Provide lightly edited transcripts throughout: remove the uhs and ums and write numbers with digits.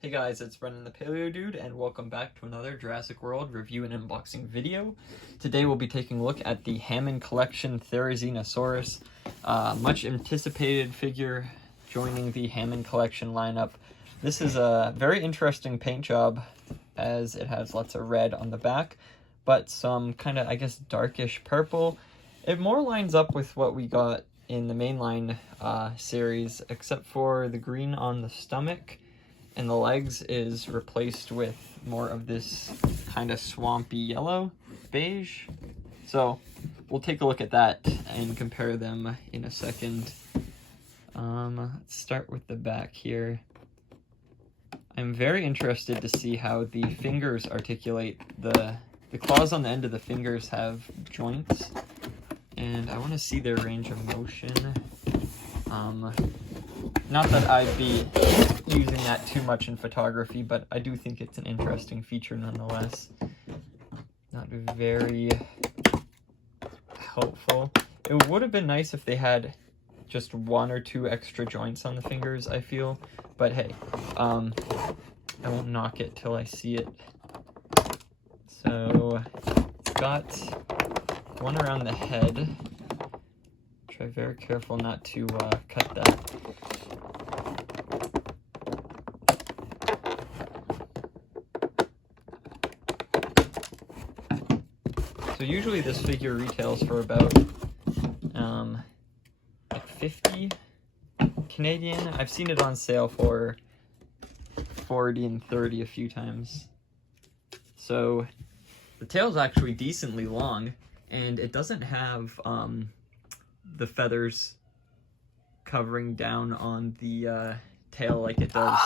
Hey guys, it's Brendan the Paleo Dude, and welcome back to another Jurassic World review and unboxing video. Today we'll be taking a look at the Hammond collection Therizinosaurus, much anticipated figure joining the Hammond collection lineup. This is a very interesting paint job as it has lots of red on the back, but some kind of, I guess, darkish purple. It more lines up with what we got in the mainline series, except for the green on the stomach. And the legs is replaced with more of this kind of swampy yellow beige. So we'll take a look at that and compare them in a second. Let's start with the back here. I'm very interested to see how the fingers articulate. The claws on the end of the fingers have joints, and I want to see their range of motion. Not that I'd be using that too much in photography, but I do think it's an interesting feature nonetheless. Not very helpful. It would have been nice if they had just one or two extra joints on the fingers, I feel. But hey, I won't knock it till I see it. So, it's got one around the head. Try very careful not to cut that. So usually this figure retails for about like 50 Canadian. I've seen it on sale for 40 and 30 a few times. So the tail's actually decently long, and it doesn't have the feathers covering down on the tail like it does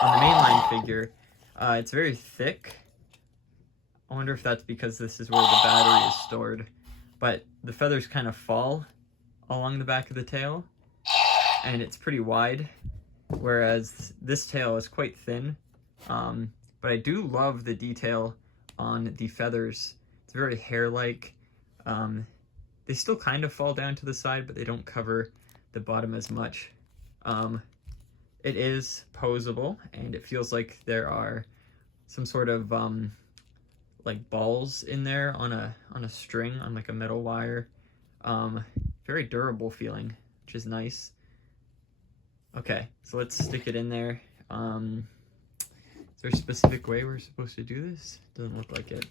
on the mainline figure. It's very thick. I wonder if that's because this is where the battery is stored, but the feathers kind of fall along the back of the tail, and it's pretty wide, whereas this tail is quite thin. But I do love the detail on the feathers. It's very hair-like. They still kind of fall down to the side, but they don't cover the bottom as much. It is posable, and it feels like there are some sort of like balls in there on a string, on like a metal wire. Very durable feeling, which is nice. Okay, so let's stick it in there. Is there a specific way we're supposed to do this? Doesn't look like it.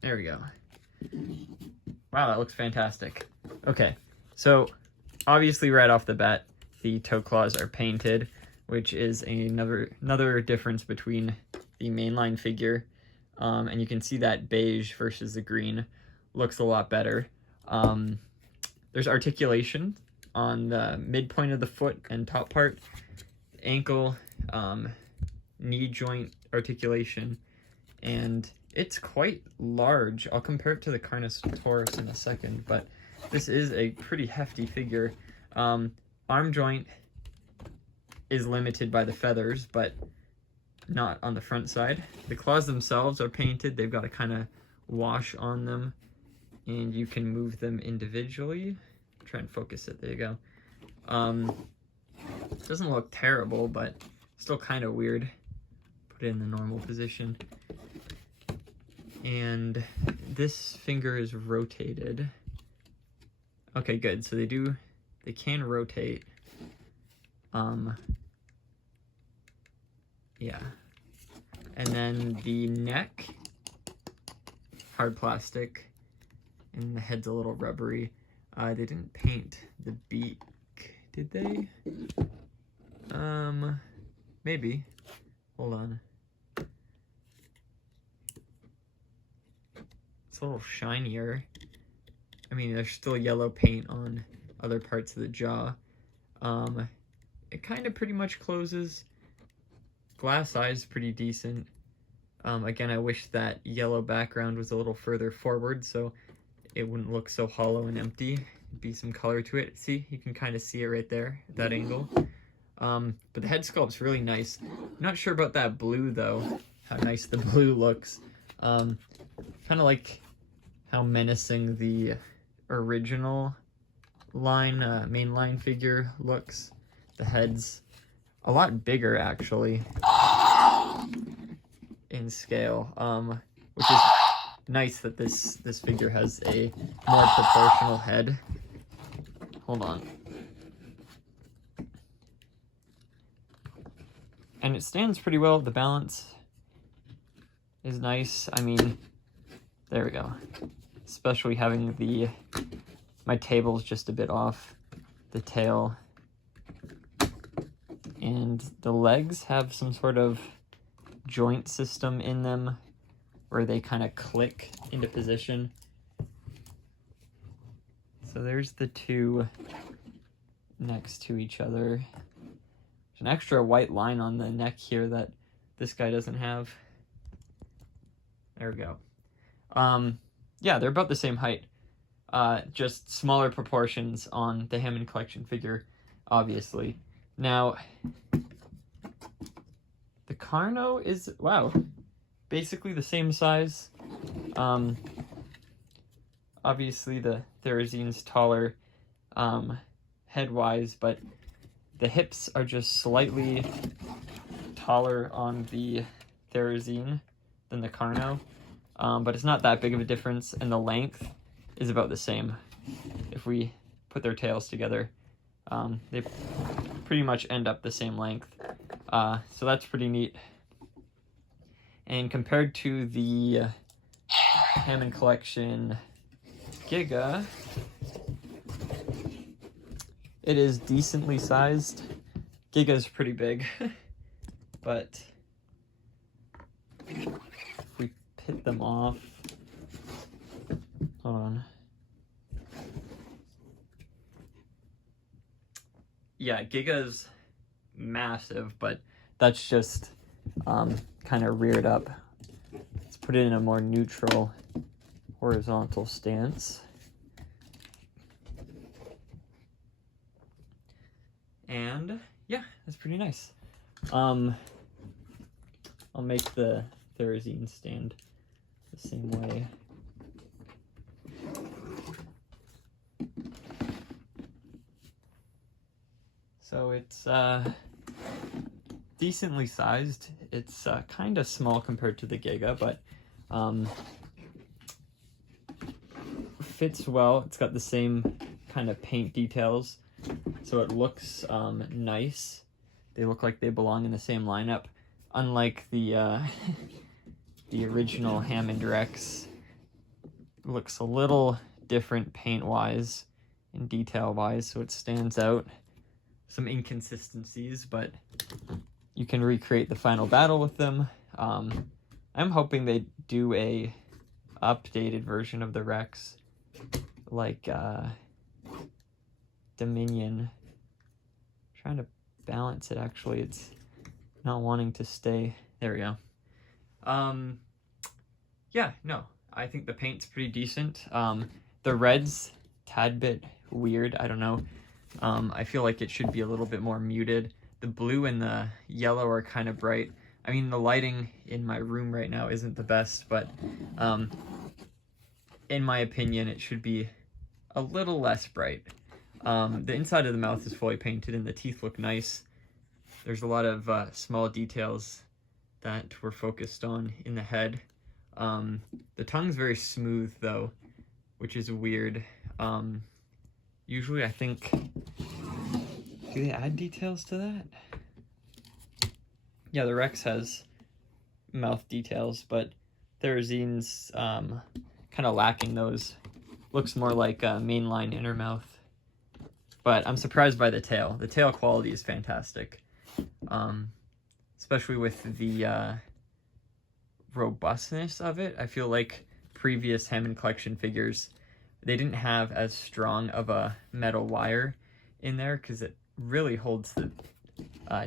There we go. Wow, that looks fantastic. Okay, so obviously right off the bat, the toe claws are painted, which is another difference between the mainline figure. And you can see that beige versus the green looks a lot better. There's articulation on the midpoint of the foot and top part, ankle, knee joint articulation, and it's quite large. I'll compare it to the Carnotaurus in a second, but this is a pretty hefty figure. Arm joint is limited by the feathers, but not on the front side. The claws themselves are painted. They've got a kind of wash on them, and you can move them individually. Try and focus it. There you go. It doesn't look terrible, but still kind of weird. Put it in the normal position. And this finger is rotated. Okay, good. So they can rotate. Yeah. And then the neck, hard plastic, and the head's a little rubbery. They didn't paint the beak, did they? Maybe. Hold on. It's a little shinier. I mean, there's still yellow paint on other parts of the jaw. It kind of pretty much closes. Glass eye is pretty decent. Again, I wish that yellow background was a little further forward so it wouldn't look so hollow and empty. It'd be some color to it. See, you can kind of see it right there at that angle. But the head sculpt's really nice. I'm not sure about that blue though, how nice the blue looks. Kind of like how menacing the original line, mainline figure looks. The head's a lot bigger, actually, in scale, which is nice that this figure has a more proportional head. Hold on. And it stands pretty well. The balance is nice. I mean, there we go. Especially having my table's just a bit off. The tail and the legs have some sort of joint system in them where they kind of click into position. So there's the two next to each other. There's an extra white line on the neck here that this guy doesn't have. There we go. Yeah, they're about the same height. Just smaller proportions on the Hammond collection figure, obviously. Now, the Carno is, wow, basically the same size. Obviously the Therizine's taller head-wise, but the hips are just slightly taller on the Therizine than the Carno. But it's not that big of a difference, and the length is about the same. If we put their tails together, they pretty much end up the same length. So that's pretty neat. And compared to the Hammond collection Giga, it is decently sized. Giga's pretty big, but if we pit them off, hold on. Yeah, Giga's massive, but that's just kind of reared up. Let's put it in a more neutral horizontal stance. And yeah, that's pretty nice. I'll make the Therizine stand the same way. So it's decently sized. It's kind of small compared to the Giga, but fits well. It's got the same kind of paint details, so it looks nice. They look like they belong in the same lineup, unlike the the original Hammond Rex. It looks a little different paint-wise and detail-wise, so it stands out. Some inconsistencies, but you can recreate the final battle with them. I'm hoping they do a updated version of the Rex, like Dominion. I'm trying to balance it, actually. It's not wanting to stay. There we go. Yeah, no, I think the paint's pretty decent. The red's tad bit weird. I don't know. I feel like it should be a little bit more muted. The blue and the yellow are kind of bright. I mean, the lighting in my room right now isn't the best, but in my opinion, it should be a little less bright. The inside of the mouth is fully painted and the teeth look nice. There's a lot of small details that were focused on in the head. The tongue's very smooth though, which is weird. Usually I think, do they add details to that? Yeah, the Rex has mouth details, but Therizine's kind of lacking those. Looks more like a mainline inner mouth. But I'm surprised by the tail. The tail quality is fantastic. Especially with the robustness of it. I feel like previous Hammond collection figures, they didn't have as strong of a metal wire in there because it really holds the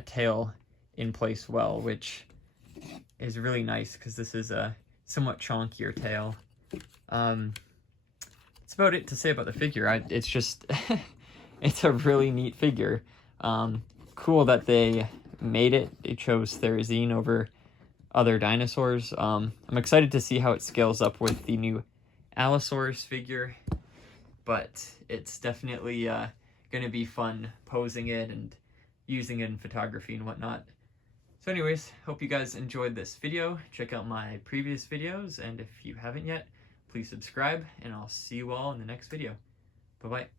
tail in place well, which is really nice because this is a somewhat chonkier tail. That's about it to say about the figure. It's just, it's a really neat figure. Cool that they made it. They chose Therizine over other dinosaurs. I'm excited to see how it scales up with the new Allosaurus figure, but it's definitely going to be fun posing it and using it in photography and whatnot. So anyways, hope you guys enjoyed this video. Check out my previous videos, and if you haven't yet, please subscribe, and I'll see you all in the next video. Bye-bye.